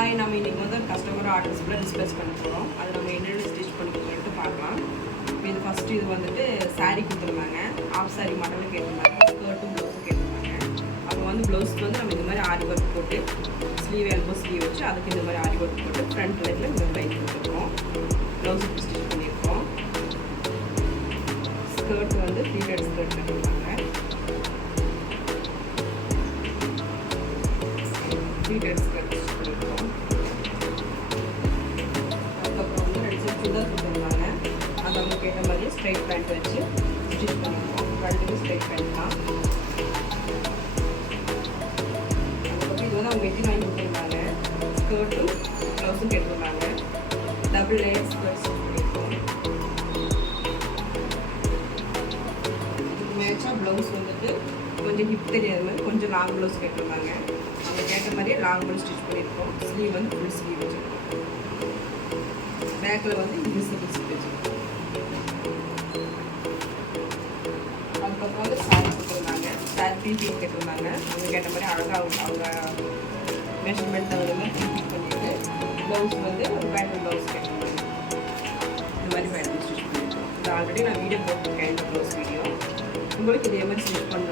Hi, நம்ம இன்றைக்கி வந்து கஸ்டமர் ஆர்டர்ஸ் ஃபுல்லாக டிஸ்பேச் பண்ண போகிறோம். அது நம்ம என்னென்ன ஸ்டிச் பண்ணிக்கலான்ட்டு பார்க்கலாம். இது ஃபஸ்ட்டு இது வந்துட்டு சாரீ கொடுத்துருந்தாங்க. ஆஃப் சாரீ மாடலில் கேட்டிருந்தாங்க. ஸ்கர்ட்டும் ப்ளவுஸும் கேட்டிருந்தாங்க. அப்புறம் வந்து ப்ளவுஸ்க்கு வந்து நம்ம இந்த மாதிரி ஆரி ஒர்க் போட்டு ஸ்லீவ் எல்போ ஸ்லீவ் வச்சு அதுக்கு இந்த மாதிரி ஆரி ஒர்க் போட்டு ஃப்ரண்ட் லெக்கில் இந்த லைட் கொடுத்துருக்கோம். ப்ளவுஸுக்கு ஸ்டிச் பண்ணியிருக்கோம். ஸ்கர்ட் வந்து ப்ளீட்டட் ஸ்கர்ட் கட்டிருந்தாங்க. ப்ளீட்டட் ஸ்கர்ட் ஸ்டிச் பண்ணியிருக்கோம். அதுக்கப்புறம் வந்து 2 செட் சுடிதார் கொடுத்துருந்தாங்க. அது அவங்க கேட்ட மாதிரியே ஸ்ட்ரைட் பேண்ட் வச்சு ஸ்டிச் பண்ணியிருக்கோம். ரெண்டுமே ஸ்ட்ரைட் பேண்ட் தான். அதுக்கப்புறம் இது வந்து அவங்க வெட்டி வாங்கி கொடுத்துருந்தாங்க. ஸ்கர்ட்டும் ப்ளவுஸும் கேட்டிருந்தாங்க. டபுள் லேயர் ஸ்கர்ட் ஸ்டிச் பண்ணியிருக்கோம். இதுக்கு மேட்சாக ப்ளவுஸ் வந்துட்டு கொஞ்சம் ஹிப் தெரியாத மாதிரி கொஞ்சம் லாங் ப்ளவுஸ் கேட்டிருந்தாங்க. அவங்க கேட்ட மாதிரியே லாங் ப்ளவுஸ் ஸ்டிச் பண்ணியிருக்கோம். ஸ்லீவ் வந்து ஃபுல் ஸ்லீவ் வச்சுருக்கோம். பேக்கில் வந்து இன்விசிபிள் ஸ்டிச் வச்சுருக்கோம். அதுக்கப்புறம் வந்து சாரீ கொடுத்துருந்தாங்க. சாரீ ப்ரீஃபிங் கேட்டிருந்தாங்க. அவங்க கேட்ட மாதிரி அழகாக அவங்க மெஷர்மெண்ட் தகுந்த மாதிரி ப்ரீஃபிங் பண்ணிட்டு ப்ளவுஸ் வந்து ஒரு பேட்டர்ன் ப்ளவுஸ் கேட்டிருந்தாங்க. இந்த மாதிரி பேட்டர்ன் ஸ்டிச் பண்ணியிருக்கோம். இது ஆல்ரெடி நான் வீடியோ போட்டிருக்கேன். இந்த ப்ளவுஸ் வீடியோ உங்களுக்கு இதே மாதிரி ஸ்டிச் பண்ணணும்